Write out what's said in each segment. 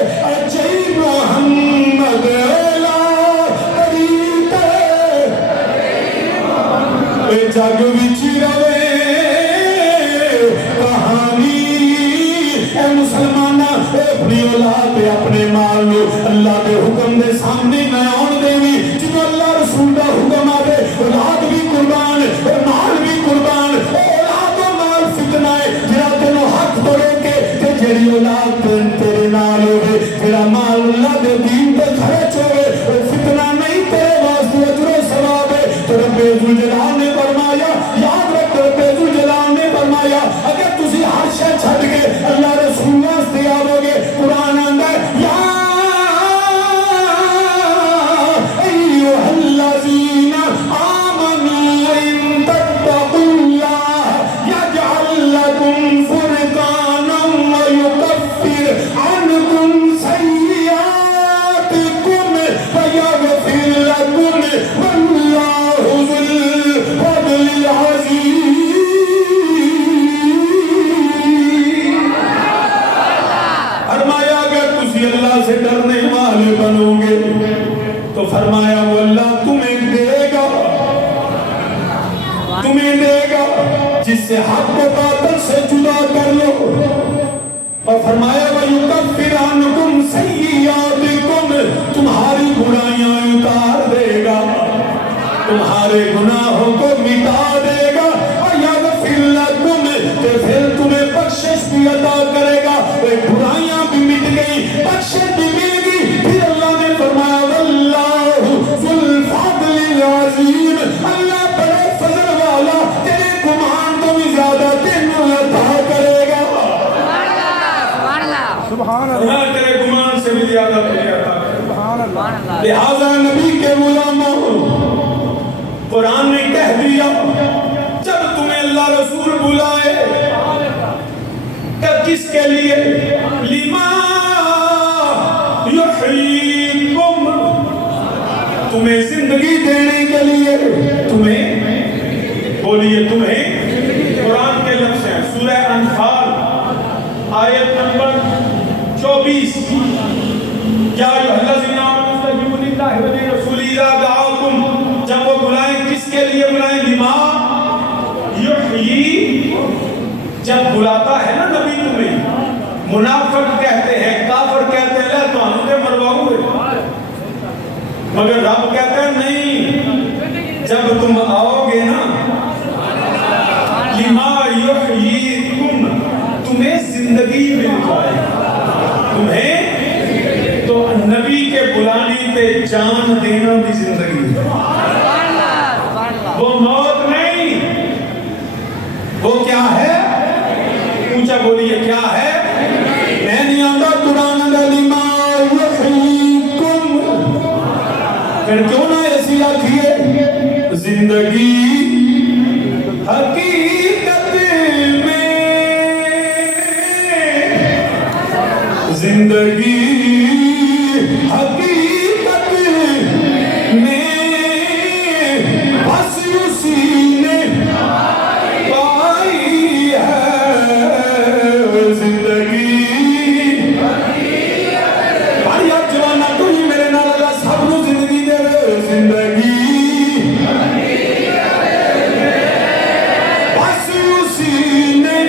اچھائی محمد جگ وچ رہے کہانی اے مسلمانہ اپنی اولاد اپنے مال نو اللہ دے حکم دے سامنے نہ آن دیوی جنہوں اللہ رسول دا حکم آدے اولاد بھی قربان مال بھی قربان اولاد و مال فتنہ ہے جرا تینوں حق پڑے کے تے جڑی اولاد تیرے نال ہوئے تیرا مال اللہ دے دین تے خرچ ہوئے فتنہ نہیں تیرے واسطے اجر و ثواب ہے تو رب ذوالجلال نے فرمایا یاد رکھ رب ذوالجلال نے فرمایا اگر تسی ہر شے چھڈ کے اللہ رسول واسطے آو گے قرآن آندا ہے یا ایھا الذین آمنوا ان تتقوا اللہ یجعل لکم فرقانا ویکفر عنکم سیئاتکم ویغفر لکم واللہ ذو الفضل العظیم فرمایا اگر تسی اللہ سے ڈرنے والے بنو گے تو فرمایا وہ اللہ تمہیں دے گا جس سے حق و باطل سے جدا کر لو اور فرمایا وَيُكَفِّرْ عَنْكُمْ سَيِّئَاتِكُمْ تمہاری برائیاں اتار دے گا تمہارے گناہوں کو مٹا دے گا وَيَغْفِرْ لَكُمْ تو پھر تمہیں بخشش بھی عطا کرے گا برائیاں بھی مٹ گئی بخشش بھی مل گئی پھر اللہ نے فرمایا وَاللَّهُ ذُو الْفَضْلِ الْعَظِيمِ اللہ بڑے فضل والا تیرے گمان تو بھی زیادہ تینوں عطا کرے گا سبحان اللہ اللہ تیرے گمان سے بھی زیادہ تجھے عطا کرے گا لہذا نبی کے غلاموں قرآن نے کہہ دیا جب تمہیں اللہ رسول بلائے کہ کس کے لیے لما یحییکم تمہیں زندگی دینے کے لیے تمہیں بولیے تمہیں قرآن کے لفظ ہیں سورہ انفال آیت نمبر 24 یا ایھا الذین آمنوا استجیبوا للہ وللرسول اذا دعاکم جب وہ بلائیں کس کے لیے بلائیں لما یحیی جب بلاتا ہے نا نبی تمہیں منافق کہتے ہیں کافر کہتے ہیں لے تو ہم نے مرواؤ ہوئے مگر رب کہتے ہیں نہیں جب تم آؤ گے نا لما یحییکم تمہیں زندگی مل جائے تمہیں تو نبی کے بلانے پہ جان دینا بھی زندگی وہ موت نہیں وہ کیا ہے اونچا بولیے کیا ہے میں نہیں آتا قرآن لما یحییکم پھر کیوں نہ ایسی آکھیے زندگی حقیقت میں زندگی حقیقت میں بس اسی نے پائی ہے زندگی بھائی آپ جوانا تو ہی میرے نال اللہ سب نو زندگی دے زندگی بس اسی نے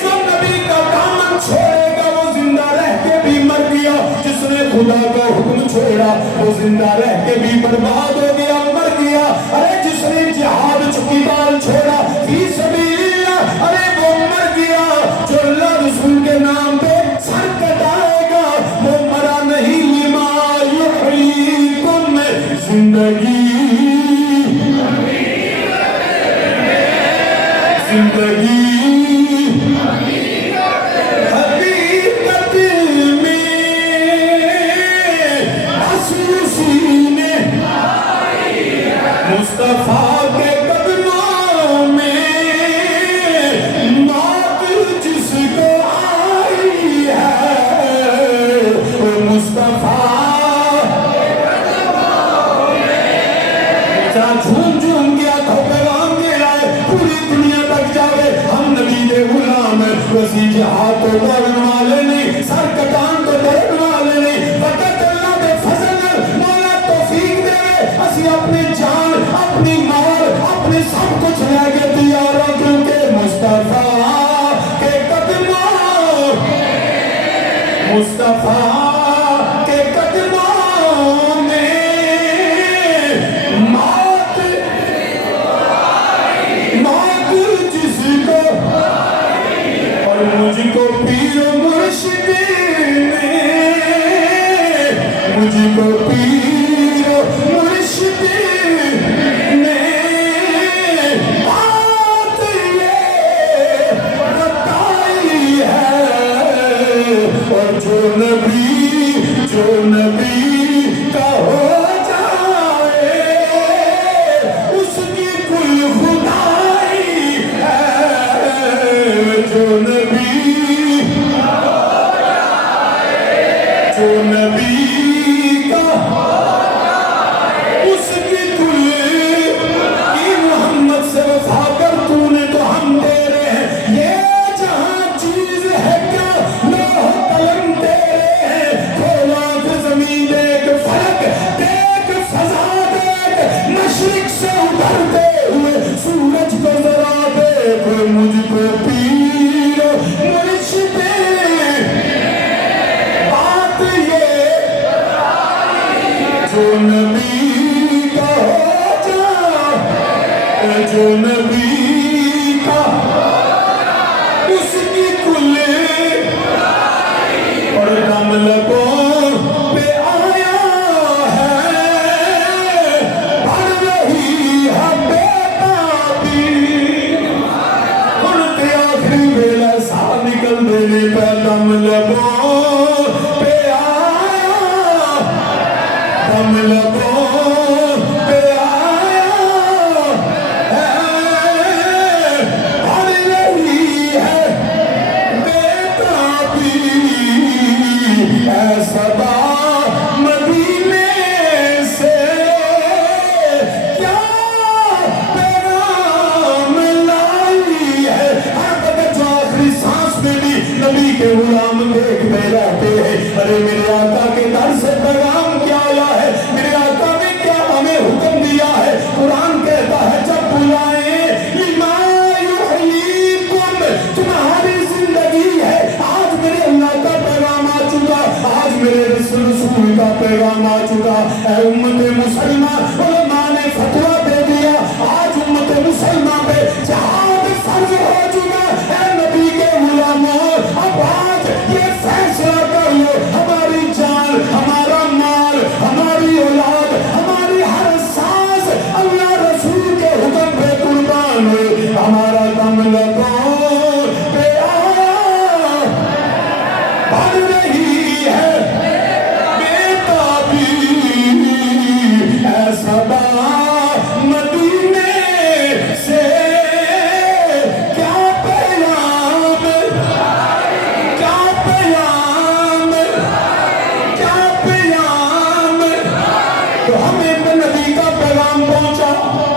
جو نبی کا دامن چھوڑے گا وہ زندہ رہ کے بھی مر گیا جس نے خدا کا حکم چھوڑا وہ زندہ رہ کے بھی برباد ہو گیا مر گیا ارے جس نے جہاد چکی بال چھوڑا فی سبیل اللہ ارے وہ مر گیا جو اللہ رسول کے نام پہ سر کٹائے گا وہ مرا نہیں لما یحییکم زندگی زندگی حقیقت میں بس اسی نے مصطفیٰ کے قدموں میں موت جس کو آئی ہے وہ مصطفیٰ جھوم جھوم گیا کھوپے وہاں گرائے پوری دنیا تک جاوے مصطفیٰ کے قدموں میں موت جس کو اور مجھ کو پیر و مرشد نے مجھ کو پیر و مرشد نے بات یہ بتائی ہے اور جو نبی کا ہو جائے اس کی کل خدائی ہے جو نبی کا اس کی کل محمد سے وفا کر تو نے تو ہم تیرے ہیں یہ جہاں چیز ہے کیا لوح قلم تیرے ہیں کھولات زمین دیکھ فلک دیکھ فضا دیکھ مشرق سے اترتے ہوئے سورج کو ذرا دیکھ مجھ کو پیر مرشد بات یہ جو نبی کا ہو جائے جو نبی کا اس کی کل اور دم لبوں پہ آیا ہے بڑھ رہی ہے بیتابی ان کے آخری ویلہ سا نکل دینے پہ دم لبوں پہ آیا دم لبوں پہ آیا ہے بڑھ رہی ہے بیتابی اے صدا مدینے سے کیا پیغام لائی ہے ہر وقت جو آخری سانس میں بھی نبی کے غلام دیکھتے رہتے ہیں ارے میرے آقا کے در سے پیغام کیا آیا ہے میرے آقا نے کیا ہمیں حکم دیا ہے قرآن کہتا ہے جب بلائیں لما یحییکم تمہاری زندگی ہے آج میرے اللہ کا پیغام آ چکا آج میرے رسول کا پیغام آ چکا اے امت مسلمہ علماء نے فتویٰ دے دیا آج امت مسلمہ پہ جہاد فرض ہو چکا اے نبی کے غلاموں اب آج یہ فیصلہ کر لو ہماری جان ہمارا مال ہماری اولاد ہماری ہر سانس اللہ رسول کے حکم پہ قربان ہو ہمارا دم لبوں پہ آیا بڑھ رہی ہے بیتابی اے صدا مدینے سے کیا پیغام کیا پیغام کیا پیغام تو ہمیں تو نبی کا پیغام پہنچا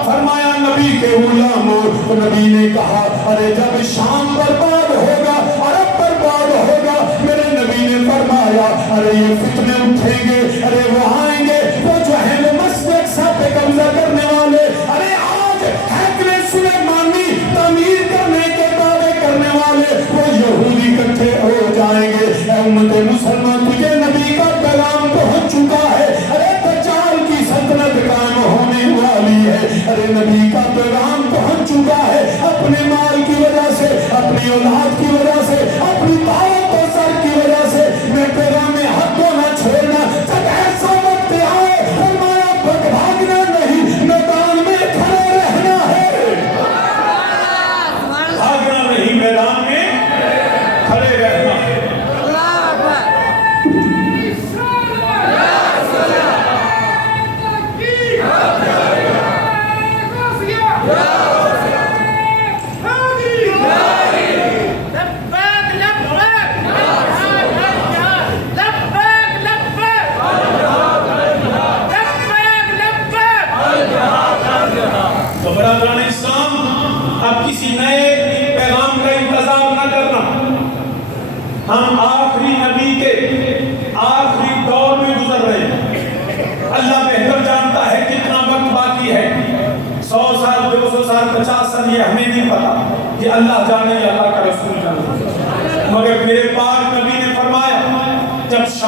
فرمایا نبی کے غلاموں تو نبی نے کہا ارے جب شام برباد ہوگا عرب برباد ہوگا میرے نبی نے فرمایا ارے یہ فتنے اٹھیں گے ارے وہ آئیں گے وہ جو ہے وہ مسجد اقصی پہ قبضہ کرنے والے ارے آج ہیکل سلیمانی تعمیر کرنے کے دعوے کرنے والے وہ یہودی اکٹھے ہو جائیں گے اے امت مسلمان تجھے نبی کا پیغام پہنچ چکا ہے ارے دجال کی سلطنت قائم ہونے والی ہے ارے نبی کا پیغام پہنچ چکا ہے اپنے مال کی وجہ سے اپنی اولاد کی وجہ سے اپنی دعوت و سر کی وجہ سے میں پیغام حق کو نہ چھوڑنا جب ایسا وقت آئے فرمایا بھاگنا نہیں میدان میں کھڑے رہنا ہے بھاگنا نہیں میدان میں کھڑے رہنا ہے ہم آخری نبی کے آخری دور میں گزر رہے ہیں. اللہ بہتر جانتا ہے کتنا وقت باقی ہے. 100 سال 200 سال 50 سال یہ ہمیں نہیں پتا. یہ اللہ جانے یا اللہ کا رسول جانے. مگر میرے پاک نبی نے فرمایا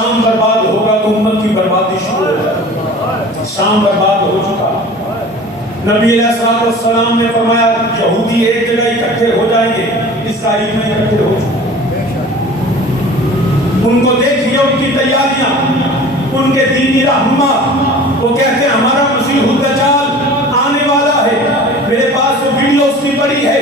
شام برباد ہوگا تو امت کی بربادی شروع ہو جائے. شام برباد ہو چکا. نبی علیہ الصلوۃ والسلام نے فرمایا یہودی ایک جگہ اکٹھے ہو جائیں گے، اسرائیل میں اکٹھے ہو چکے. ان کو دیکھیے ان کی تیاریاں، ان کے دینی رہنما وہ کہتے ہیں ہمارا مسیح الدجال آنے والا ہے. میرے پاس وہ ویڈیو اس کی پڑی ہے.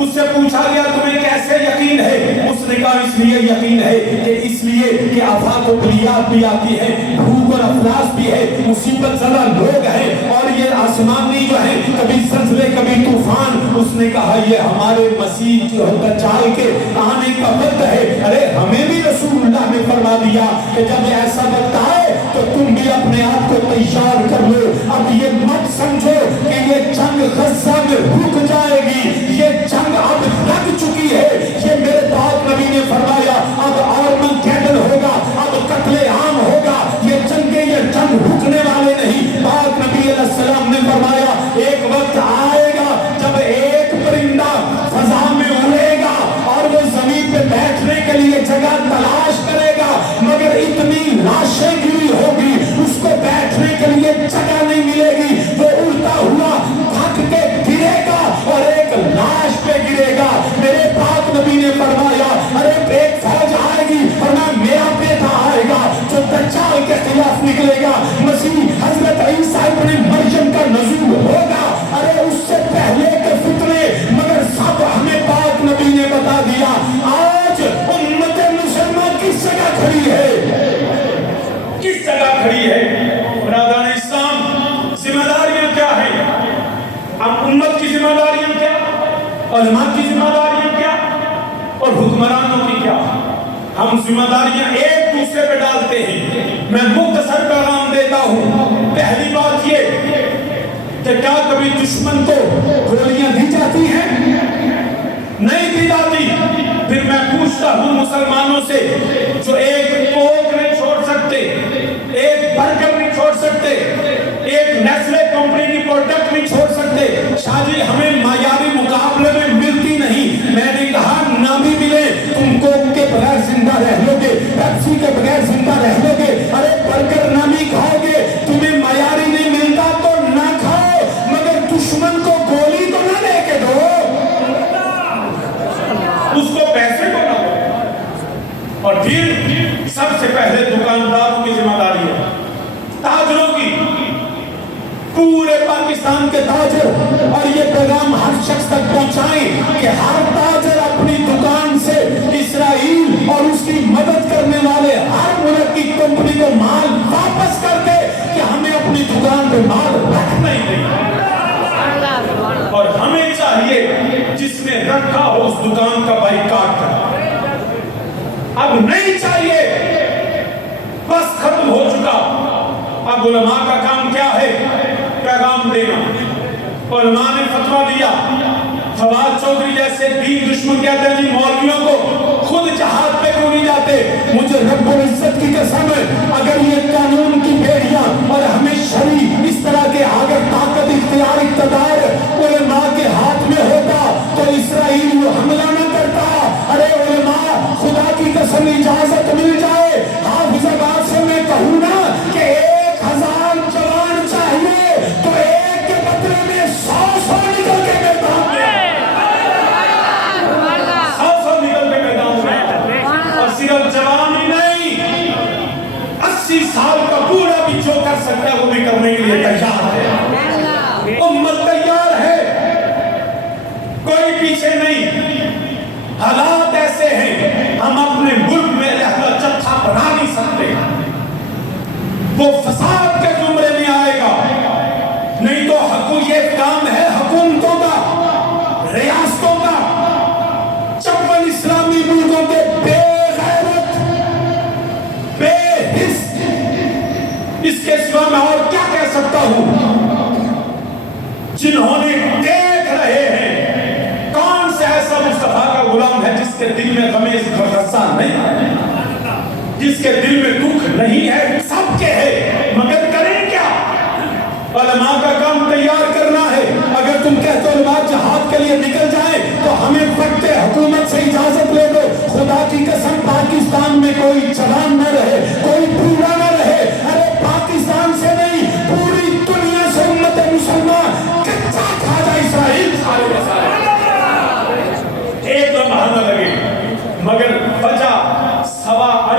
اس سے پوچھا گیا تمہیں کیسے یقین ہے؟ اس نے کہا اس لیے یقین ہے کہ اس لیے کہ آفات و بلیات بھی آتی ہے، بھوک اور افلاس بھی ہے، مصیبت زدہ لوگ ہیں، اور یہ آسمانی جو ہیں کبھی زلزلے کبھی طوفان. اس نے کہا یہ ہمارے مسیح دجال کے آنے کا وقت ہے. ارے ہمیں بھی رسول اللہ نے فرما دیا کہ جب ایسا وقت آئے تو تم بھی اپنے آپ کو تیار کر لو. اب یہ مت سمجھو کہ یہ جنگ غزہ میں رک جائے گی، یہ جنگ اب لگ چکی ہے. یہ میرے پاک نبی نے فرمایا اب آرمگیڈن ہوگا، اب قتل عام ہوگا. یہ جنگ رکنے والے نہیں. پاک نبی علیہ السلام نے فرمایا ایک وقت آئے گا جب ایک پرندہ فضا میں اڑے گا اور وہ زمین پہ بیٹھنے کے لیے جگہ تلاش کرے گا، مگر اتنی لاشیں گری ہوگی اس کو بیٹھنے کے لیے جگہ نہیں ملے گی. وہ اڑتا ہوا تھک کے گرے گا اور ایک لاش پہ گرے گا. میرے پاک نبی نے فرمایا ارے ایک فوج آئے گی فرمایا میرا بیٹا آئے گا جو دجال کے خلاف نکلے گا. مسیح حضرت عیسیٰ ابن مریم کا نزول ہوگا. ارے اس سے پہلے کے فتنے مگر سب ہمیں پاک نبی نے بتا دیا. آج امت مسلمہ کس جگہ کھڑی ہے؟ کس جگہ کھڑی ہے؟ برادران اسلام، ذمہ داریاں کیا ہیں؟ اب امت کی ذمہ داریاں کیا، علماء کی ذمہ داریاں کیا، اور حکمرانوں کی کیا؟ ہم ذمہ داریاں ایک دوسرے پہ ڈالتے ہیں. میں مختصر پیغام دیتا ہوں. پہلی بات یہ کہ کیا کبھی دشمن کو گولیاں دی جاتی ہیں؟ نہیں دی جاتی. پھر میں پوچھتا ہوں مسلمانوں سے جو ایک کوک نہیں چھوڑ سکتے، ایک برگر نہیں چھوڑ سکتے، ایک نیسلے کمپنی کی پروڈکٹ نہیں چھوڑ سکتے، شاہ جی ہمیں معیاری مقابلے میں ملتی نہیں. میں نے کہا نہ بھی ملے تم کوک کے بغیر زندہ رہ لو گے، پیپسی کے بغیر زندہ رہ لو گے. ارے برگر نہ بھی کھاؤ گے، تمہیں معیاری نہیں ملتا تو نہ کھاؤ، مگر دشمن کو گولی تو نہ دے کے دو، اس کو پیسے کو نہ دو. اور پھر سب سے پہلے دکانداروں کی ذمہ داری ہے، تاجروں کی. پورے پاکستان کے تاجر اور یہ پیغام ہر شخص تک پہنچائیں کہ ہر تاجر اپنی دکان سے اسرائیل اور اس کی مدد کرنے والے ہر ملک کی کمپنی کو مال واپس کر دے کہ ہمیں اپنی دکان پہ مال رکھنا ہی نہیں. اور ہمیں چاہیے جس نے رکھا ہو اس دکان کا بائیکاٹ کرنا. اب نہیں چاہیے، بس ختم ہو چکا. اب علماء کا کام کیا ہے؟ پیغام دینا. علماء نے فتویٰ دیا. فواد چودھری جیسے دین دشمن کہتے ہیں جی مولویوں کو خود جہاد پہ کیوں نہیں جاتے؟ مجھے رب العزت کی قسم ہے اگر یہ قانون کی بھیڑیاں اور ہمیں شرعی اس طرح کے اگر طاقت اختیار اقتدار علماء کے ہاتھ میں ہوتا تو اسرائیل وہ حملہ نہ کرتا. ارے علماء خدا کی قسم اجازت مل جائے حافظ آباد سے میں کہوں نا کہ 1000 جوان چاہیے تو ایک کے بدلے میں 100 نکل کے میدان میں، 100 نکل کے میدان میں. اور صرف جوان ہی نہیں، 80 سال کا بوڑھا بھی جو کر سکتا ہے وہ بھی کرنے کے لیے تیار ہے. امت تیار ہے، کوئی پیچھے نہیں. حالات ایسے ہیں ہم اپنے ملک میں لہذا جتھا بنا نہیں سکتے. وہ فساد کے زمرے میں آئے گا. نہیں تو یہ کام ہے حکومتوں کا، ریاستوں کا، 56 اسلامی ملکوں کے بے غیرت، بے حس. اس کے سوا میں اور کیا کہہ سکتا ہوں؟ جنہوں نے دیکھ رہے ہیں کون سے ایسا مصطفیٰ کا غلام ہے جس کے دل میں غصہ نہیں ہے، جس کے دل میں دکھ نہیں ہے. سب کے ہے مگر کریں کیا؟ علماء کا کام تیار کرنا ہے. اگر تم کہتے ہو علماء جہاد کے لیے نکل جائیں تو ہمیں وقت حکومت سے اجازت لے دو. خدا کی قسم پاکستان میں کوئی جوان نہ رہے،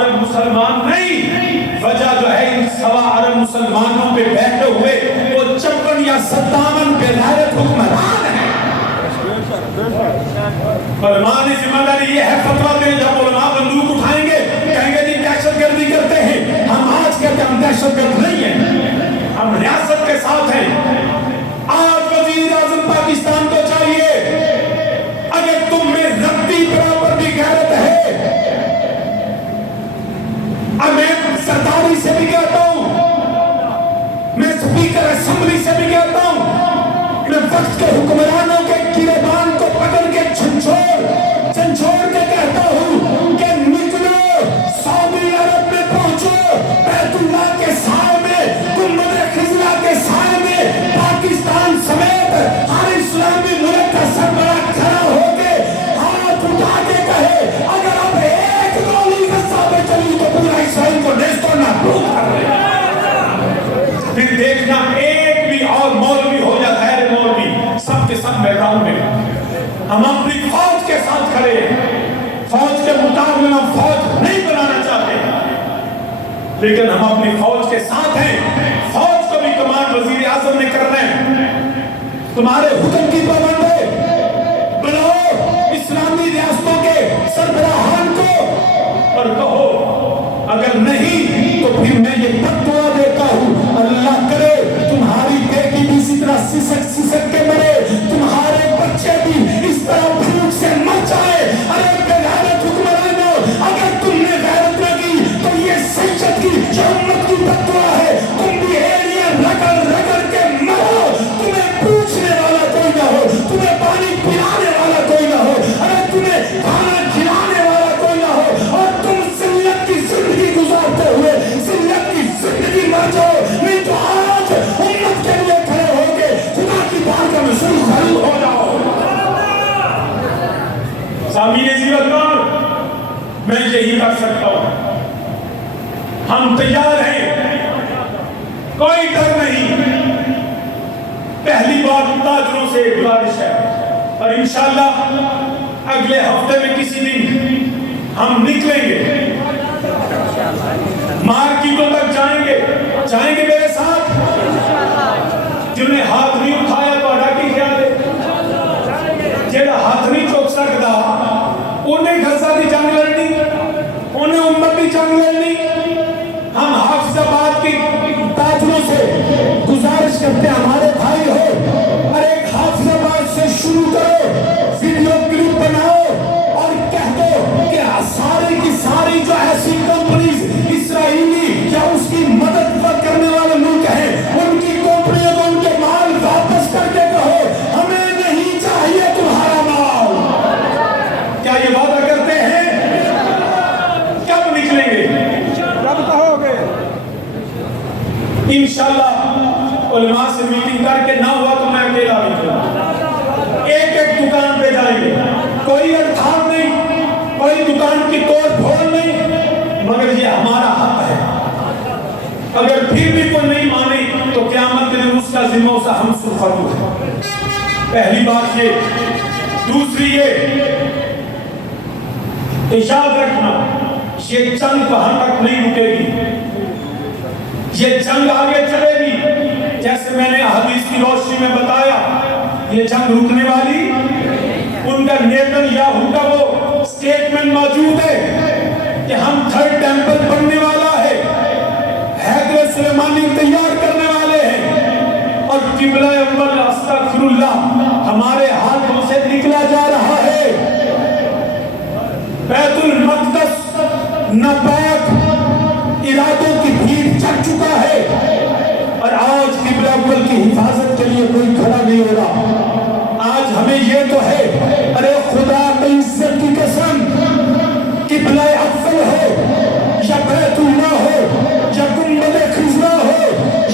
عرب مسلمان نہیں، وجہ جو ہے ان سوا عرب مسلمانوں پہ بیٹھے ہوئے وہ 56 یا 57 بے غیرت حکمران ہیں۔ علماء نے ذمہ داری یہ ہے فتویٰ دیں، جب علماء بندوق اٹھائیں گے کہیں گے جی دہشت گردی کرتے ہیں، ہم آج کہتے ہیں ہم دہشت گرد نہیں ہیں، ہم ریاست کے ساتھ ہیں۔ آج وزیر اعظم پاکستان کو چاہیے اگر تم میں ربطی برابر بھی غیرت ہے، اب میں سرداری سے بھی کہتا ہوں، میں سپیکر اسمبلی سے بھی کہتا ہوں، میں وقت کے حکمرانوں کے گریبان کو پکڑ کے چھنچھوڑ کے کہتا ہوں کہ نکلو، سعودی عرب میں پہنچو، بیت اللہ کے سائے میں، گنبد خضرا کے سائے میں، پاکستان سمیت ہر اسلامی ملک کا سربراہ کھڑا ہو کے ہاتھ اٹھا کے کہے اگر اب ایک گولی غزہ پہ چلی تو پورا اسرائیل کو نیست و نابود کر دے۔ پھر دیکھنا ایک بھی اور مولوی ہو یا غیر مولوی، سب کے سب میدان میں ہم اپنی فوج کے ساتھ کھڑے ہیں۔ فوج کے مقابلے میں فوج نہیں بنانا چاہتے لیکن ہم اپنی فوج کے ساتھ ہیں۔ فوج کو بھی کمان وزیر اعظم نے کرنا ہے، تمہارے حکم کی پابند ہے، بلاؤ اسلامی ریاستوں کے سربراہان کو اور کہو اگر نہیں تو پھر میں یہ فتویٰ دیتا ہوں اللہ کرے تمہاری بیٹی بھی اسی طرح سسک کے مرے، تمہارے بچے بھی اس طرح بھوک سے مر جائے۔ ارے بے غیرت حکمرانوں، اگر تم نے غیرت نہ کی تو یہ سیاست کی امت کی فتویٰ ہے، تم بھی ایڑیاں رگڑ رگڑ کے مرو، تمہیں پوچھنے والا کوئی نہ ہو، تمہیں پانی پلانے والا کوئی نہ ہو، ارے تمہیں کھانا کھلانے والا کوئی نہ ہو، اور تم ذلت کی زندگی گزارتے ہوئے ذلت کی زندگی مر جاؤ، نہیں تو آج امت کے لیے کھڑے ہو کے خدا کی بارگاہ میں سرخرو ہو جاؤ۔ سامعین عزیزتگار، میں یہی کر سکتا ہوں، ہم تیار ہیں، کوئی ڈر نہیں۔ پہلی بات تاجروں سے گزارش ہے اور انشاءاللہ اگلے ہفتے میں کسی دن ہم نکلیں گے، مارکیٹوں تک جائیں گے میرے ساتھ۔ جنہیں ہاتھ نہیں اٹھایا تو اڈا کی خیال ہے، جنہیں ہاتھ نہیں چوک سکتا انہیں غزہ کی جنگ لڑنی، انہیں امت کی جنگ لڑنی۔ ہم حافظ آباد کی تاجروں سے گزارش کرتے ہیں ہمارے بھائی ہو، اور ایک حافظ آباد سے شروع کرو، ویڈیو کلپ بناؤ اور کہہ دو کہ ساری کی ساری جو ایسی کمپنیز اسرائیلی یا اس کی مدد کرنے والے ملک ہیں ان کی کمپنیوں کو ان کے مال واپس کر کے کہو ہمیں نہیں چاہیے تمہارا مال۔ کیا یہ وعدہ کرتے ہیں؟ کب نکلیں گے؟ کب کہو گے؟ انشاءاللہ علماء سے میٹنگ کر کے نہ ہوا تو میں اکیلا نکلوں، ایک دکان پہ جائیں گے، کوئی ارتھان نہیں، کوئی دکان کی توڑ پھوڑ نہیں، مگر یہ ہمارا حق ہے۔ اگر پھر بھی کوئی نہیں مانے تو قیامت کے دن اس کا ذمہ اسے ہم سرخرو ہے۔ پہلی بات یہ۔ دوسری یہ یاد رکھنا یہ جنگ کہاں تک نہیں رکے گی، یہ جنگ آگے چلے گی۔ جیسے میں نے حدیث کی روشنی میں بتایا یہ جنگ رکنے والی، ان کا نیتن یاہو کا وہ سٹیٹمنٹ موجود ہے کہ ہم تھرڈ ٹیمپل بننے والا ہے، حیدر سلیمانی تیار کرنے والے ہیں، اور قبلہ اول استغفر اللہ ہمارے ہاتھوں سے نکلا جا رہا ہے۔ بیت المقدس ناپاک ارادوں کی بھیڑ چڑھ چکا ہے اور آج قبلہ اول کی حفاظت کے لیے کوئی کھڑا نہیں ہو رہا۔ آج ہمیں یہ تو ہے، ارے خدا کی عزت کی قسم، قبلہ اول ہو یا بیت اللہ ہو یا گنبد خضرا ہو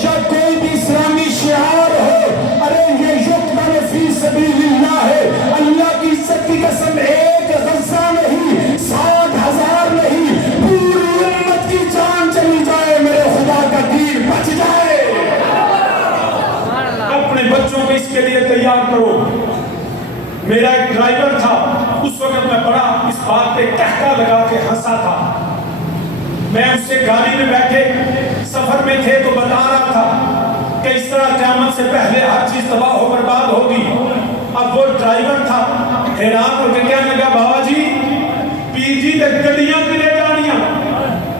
یا کوئی بھی اسلامی شعار ہو، ارے یہ یقتل فی سبیل اللہ ہے۔ اللہ کی عزت کی قسم ایک غزہ نہیں، 60,000 نہیں، پوری امت کی جان چلی جائے، میرے خدا کا دین بچ جائے۔ اپنے بچوں کو اس کے لیے تیار کرو۔ میرا ایک ڈرائیور تھا، اس وقت میں بڑا اس بات پہ کہتا لگا کے ہنسا تھا میں اس سے گاڑی میں بیٹھے سفر میں تھے تو بتا رہا تھا کہ اس طرح قیامت سے پہلے ہر چیز تباہ و برباد ہوگی. اب وہ ڈرائیور تھا حیران ہو کے کہنے لگا بابا جی پیر جی تے گڈیاں کنے جانیاں.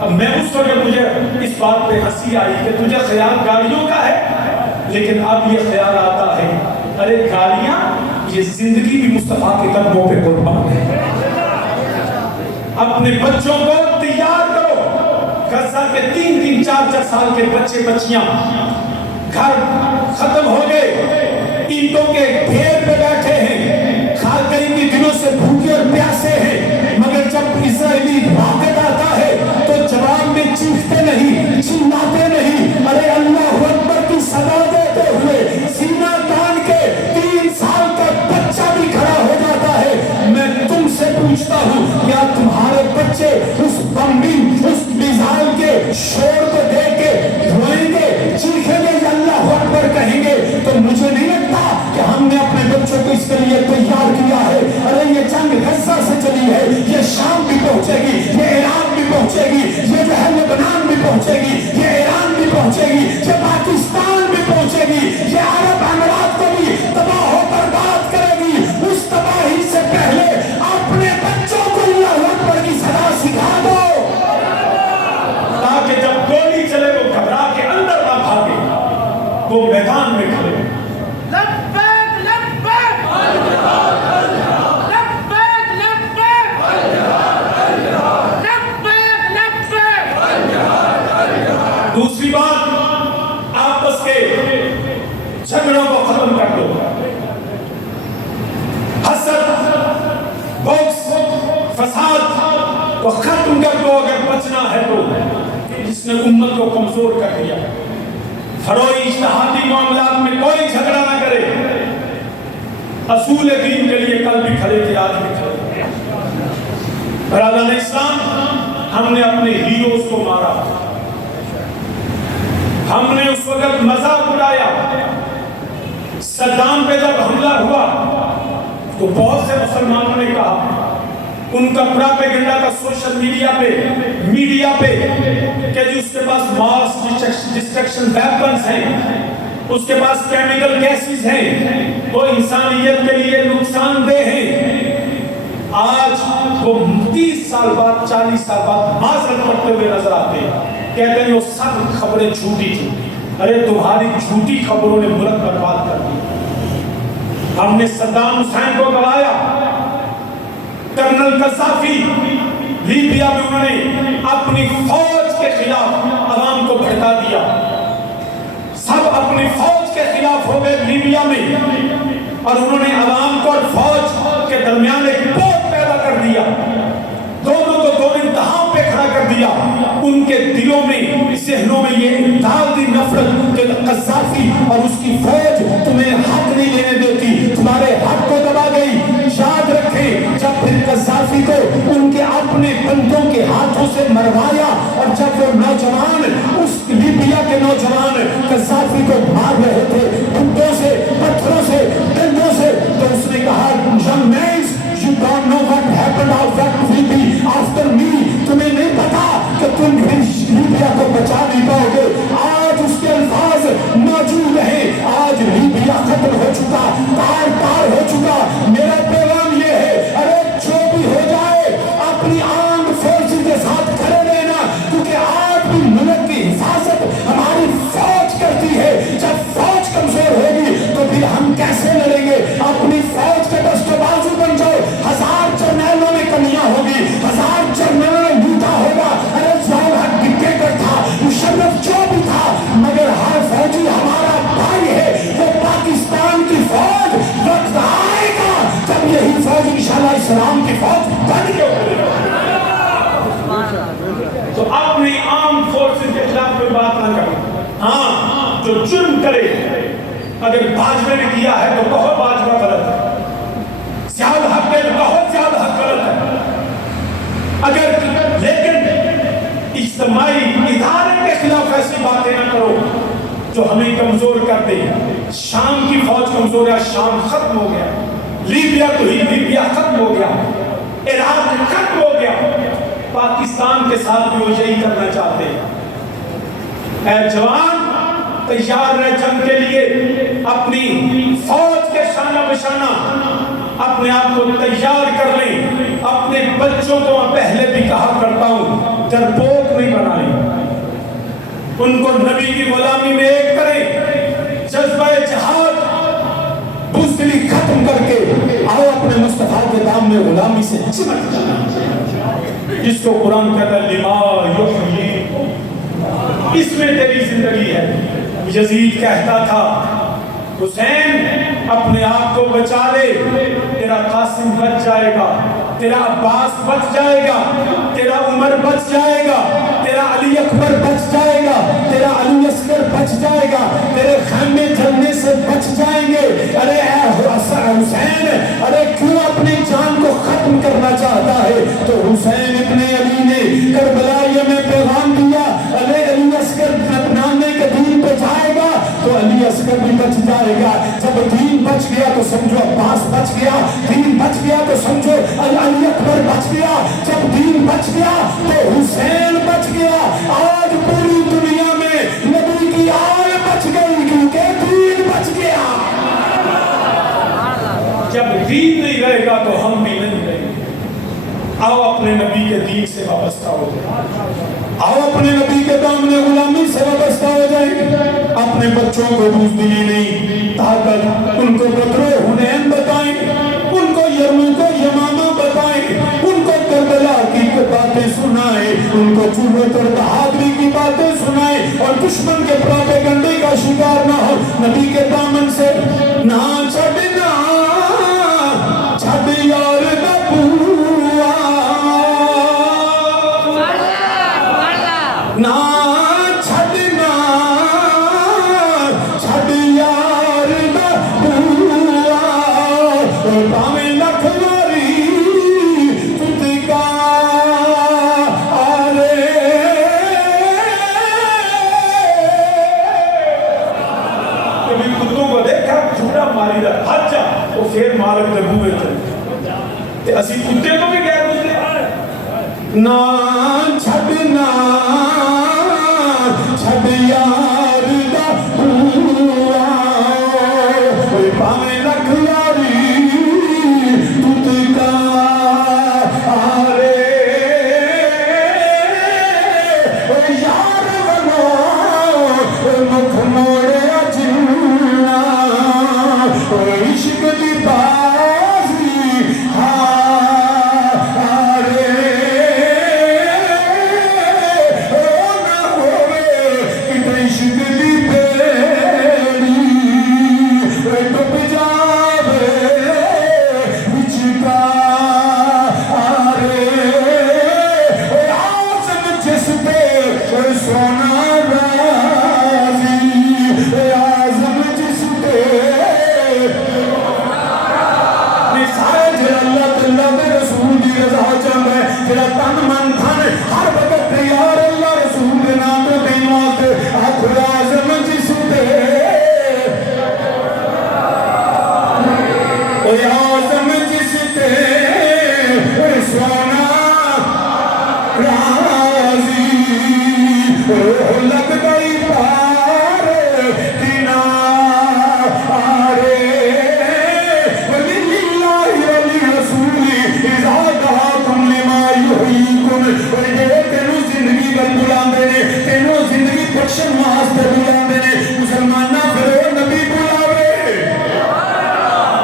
اب میں اس وقت مجھے اس بات پہ ہنسی آئی کہ تجھے خیال گاڑیوں کا ہے، لیکن اب یہ خیال آتا ہے ارے گاڑیاں یہ زندگی بھی مصطفیٰ کے قدموں پہ قربان ہے. اپنے بچوں کو تیار کرو. غزہ کے 3-3 4-4 سال کے بچے بچیاں گھر ختم ہو گئے، اینٹوں کے ڈھیر پہ بیٹھے ہیں، کئی دنوں سے بھوکے اور پیاسے ہیں، مگر جب اسرائیلی واقعہ آتا ہے تو جواب میں چیختے نہیں، چلاتے نہیں، ارے اللہ اکبر کی صدا دیتے ہوئے سینہ تان کے 3 سال کا بچہ بھی کھڑا ہو جاتا ہے. میں تم سے پوچھتا ہوں کیا تمہارے بچے اس بمبنگ اس میزائل کے شور کو دیکھ کے روئیں گے، چیخیں گے یا اللہ اکبر کہیں گے؟ تو مجھے نہیں لگتا کہ ہم نے اپنے بچوں کو اس کے لیے تیار کیا ہے. ارے یہ جنگ غزہ سے چلی ہے، یہ شام بھی پہنچے گی، یہ عراق بھی پہنچے گی، یہ جو ہے لبنان بھی پہنچے گی، یہ ایران بھی پہنچے گی، یہ پاکستان بھی پہنچے گی، یہ عرب امارات کو بھی تباہ و برباد کرے گی. اس تباہی سے پہلے اپنے بچوں کو اللہ اکبر کی صدا سکھا دو تاکہ جب گولی چلے وہ گھبرا کے اندر نہ بھاگے، وہ میدان میں کھڑے. دوسری بات آپس کے جھگڑوں کو ختم کر دو. حسد بغض فساد کو ختم کر دو اگر بچنا ہے تو. جس نے امت کو کمزور کر دیا، فروئی اجتہادی معاملات میں کوئی جھگڑا نہ کرے. اصول دین کے لیے کل بھی کھڑے تھے، آج بھی کھڑے. برادران اسلام، ہم نے اپنے ہیروز کو مارا، ہم نے اس وقت مذاق اڑایا. صدام پہ جب حملہ ہوا تو بہت سے مسلمانوں نے کہا، ان کا پراپیگنڈا کا سوشل میڈیا پہ کہ جی اس کے پاس ماس ڈسٹرکشن ویپنز ہیں، اس کے پاس کیمیکل گیسز ہیں، وہ انسانیت کے لیے نقصان دہ ہیں. آج وہ 30 سال بعد 40 سال بعد معذرت کرتے ہوئے نظر آتے ہیں، کہتے ہیں وہ سب خبریں جھوٹی تھی. ارے تمہاری جھوٹی خبروں نے ملک برباد کر دی. ہم نے صدام حسین کو گوایا، کرنل قذافی لیبیا میں انہوں نے اپنی فوج کے خلاف عوام کو بھڑکا دیا. سب اپنی فوج کے خلاف ہو گئے لیبیا میں، اور انہوں نے عوام کو اور فوج کے درمیان ایک بوت پیدا کر دیا، دونوں کو دو انتہاؤں پہ کھڑا کر دیا. ان کے دلوں میں ذہنوں میں یہ ڈال دی نفرت کہ قذافی اور اس کی فوج تمہیں حق نہیں لینے دیتی، تمہارے حق کو دبا گئی. یاد رکھیں جب پھر قذافی کو ان کے اپنے بندوں کے ہاتھوں سے مروایا، اور جب وہ نوجوان اس لیبیا کے نوجوان قذافی کو مار رہے تھے ڈنڈوں سے، پتھروں سے، ڈنڈوں سے، تو اس نے کہا young men, you don't know what happened or what will be after me. تمہیں نہیں پتا کہ تم لیبیا کو بچا نہیں پاؤ گے. آج اس کے الفاظ موجود ہیں. آج لیبیا ختم ہو چکا، تار تار ہو چکا. میرا پیغام یہ ہے، ارے جو بھی ہو جائے اپنی آرمڈ فورسز کے ساتھ کھڑے رہنا، کیونکہ آج بھی ملک کی حفاظت ہماری فوج کرتی ہے. جب فوج کمزور ہوگی تو پھر ہم کیسے لڑیں گے؟ اپنی فوج کے دست و بازو بن جاؤ. 1000 جرنیلوں میں کمیاں ہوگی، 1000 جرنیلوں میں لوٹا ہوگا. ارے ضیاء الحق ڈکٹیٹر تھا، مشرف جو بھی تھا، مگر ہر فوجی ہمارا بھائی ہے. وہ پاکستان کی فوج وقت آئے گا جب یہی فوج انشاءاللہ اسلام کی فوج بن کے ابھرے گی. تو اپنی عام فورسز کے خلاف کوئی بات نہ کریں. ہاں جو جرم کرے، اگر باجوے نے کیا ہے تو بہت باجوہ غلط ہے، زیادہ حق ہے بہت زیادہ حق غلط ہے. اگر لیکن اجتماعی ادارے کے خلاف ایسی باتیں نہ کرو جو ہمیں کمزور کر دے. شام کی فوج کمزور ہے، شام ختم ہو گیا. لیبیا تو ہی لیبیا ختم ہو گیا، عراق ختم ہو گیا. پاکستان کے ساتھ بھی وہ یہی کرنا چاہتے ہیں۔ اے جوان، تیار رہ جنگ کے لیے، اپنی فوج کے شانہ بشانہ اپنے آپ کو تیار کر لیں۔ اپنے بچوں کو میں پہلے بھی کہا کرتا ہوں، ڈرپوک نہیں بنائیں، ان کو نبی کی غلامی میں ایک کریں، جذبہ جہاد بزدلی ختم کر کے آؤ اپنے مصطفیٰ کے دام میں غلامی سے چمٹ جانا، جس کو قرآن کہتا ہے لما یحیی، اس میں تیری زندگی ہے۔ یزید کہتا تھا حسین اپنے آپ کو بچا لے، تیرا قاسم بچ جائے گا، تیرا عباس بچ جائے گا، تیرا عمر بچ جائے گا، تیرا علی اکبر بچ جائے گا، تیرا علی اصغر بچ جائے گا، تیرے خیمے جلنے سے بچ جائیں گے۔ ارے اے حسین، ارے کیوں اپنی جان کو ختم کرنا چاہتا ہے؟ تو حسین ابن علی نے کربلا میں پیغام دیا، ارے علی اصغر نانے کے دین پہ جائے گا تو علی اصغر بھی بچ جائے گا۔ جب دین بچ گیا تو سمجھو عباس بچ گیا، دین بچ گیا تو سمجھو علی اکبر بچ گیا، جب دین بچ گیا تو حسین بچ گیا۔ آج پوری دنیا میں نبی کی آل بچ گئی کیونکہ دین بچ گیا۔ جب دین نہیں رہے گا تو ہم بھی نہیں رہیں گے۔ آؤ اپنے نبی کے دین سے وابستہ ہو جائیں، آؤ اپنے نبی کے دامن غلامی سے وابستہ ہو جائیں۔ اپنے بچوں کو بزدلی نہیں، طاقت، ان کو بدر و حنین بتائیں، ان کو یرموک و یمامہ بتائیں، ان کو کربلا کی باتیں سنائیں، ان کو چوبت اور بہادری کی باتیں سنائیں، اور دشمن کے پروپیگنڈے کا شکار نہ ہو۔ نبی کے دامن سے نہ چھڑنا، چھڑ یار دا بوا، نہ چھڑنا، چھڑ یار دا بوا، پاویں لکھ واری تجھ کا آرے۔ کبھی کتوں کو دیکھا جھوٹا ماری دا ہاتھ جا وہ پھر مارک دے بوئے تھے، اسی کتے کو بھی گئے گزرے۔ نہ چھڑنا، چھڑ یار دا بوا، پاویں لکھ یاری تجھ کا آرے۔ یار بنو مکھ موڑیا جنہ، عشق دی بازی ہارے۔ نہ ہوئے کہ عشق دی بیڑی ڈوب جاوے وچ کا آرے۔ آزم جس پہ سونا راضی، آزم جس پہ سارے جڑا اللہ تعالیٰ دے رسول دی رضا چاہتا ہے، جڑا تن من دھن ہر وقت تیار اللہ رسول دے نام تے دین واسطے، آخو آزم جس تے، اے آزم جس تے سونا راضی، لگ گئی پار دنا آرے۔ تینوں زندگی گل بلاندے نے، تینوں زندگی بخشن واسطے بلاندے نے، مسلمانہ پھر نبی بلاوے،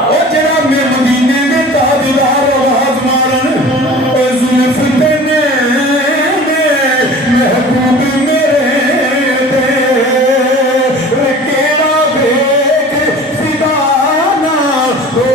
او جڑا میں مدینے میں تاجدار آواز مارن، اے زلف دینے محبوب میرے دے، کیڑا بیک فدانا ہو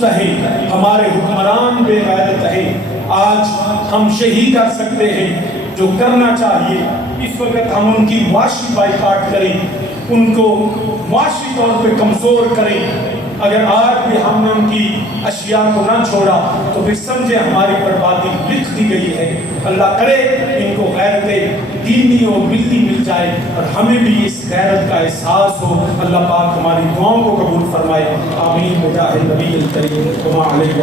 درست ہے، ہمارے حکمران بے غیرت ہے۔ آج ہم یہی کر سکتے ہیں جو کرنا چاہیے، اس وقت ہم ان کی معاشی بائیکاٹ کریں، ان کو معاشی طور پہ کمزور کریں۔ اگر آج بھی ہم نے ان کی اشیاء کو نہ چھوڑا تو پھر سمجھے ہماری بربادی لکھ دی گئی ہے۔ اللہ کرے ان کو غیرت دینی اور ملی مل جائے اور ہمیں بھی اس غیرت کا احساس ہو۔ اللہ پاک ہماری دعاؤں کو قبول فرمائے، آمین بجاہ النبی الکریم وما علیہ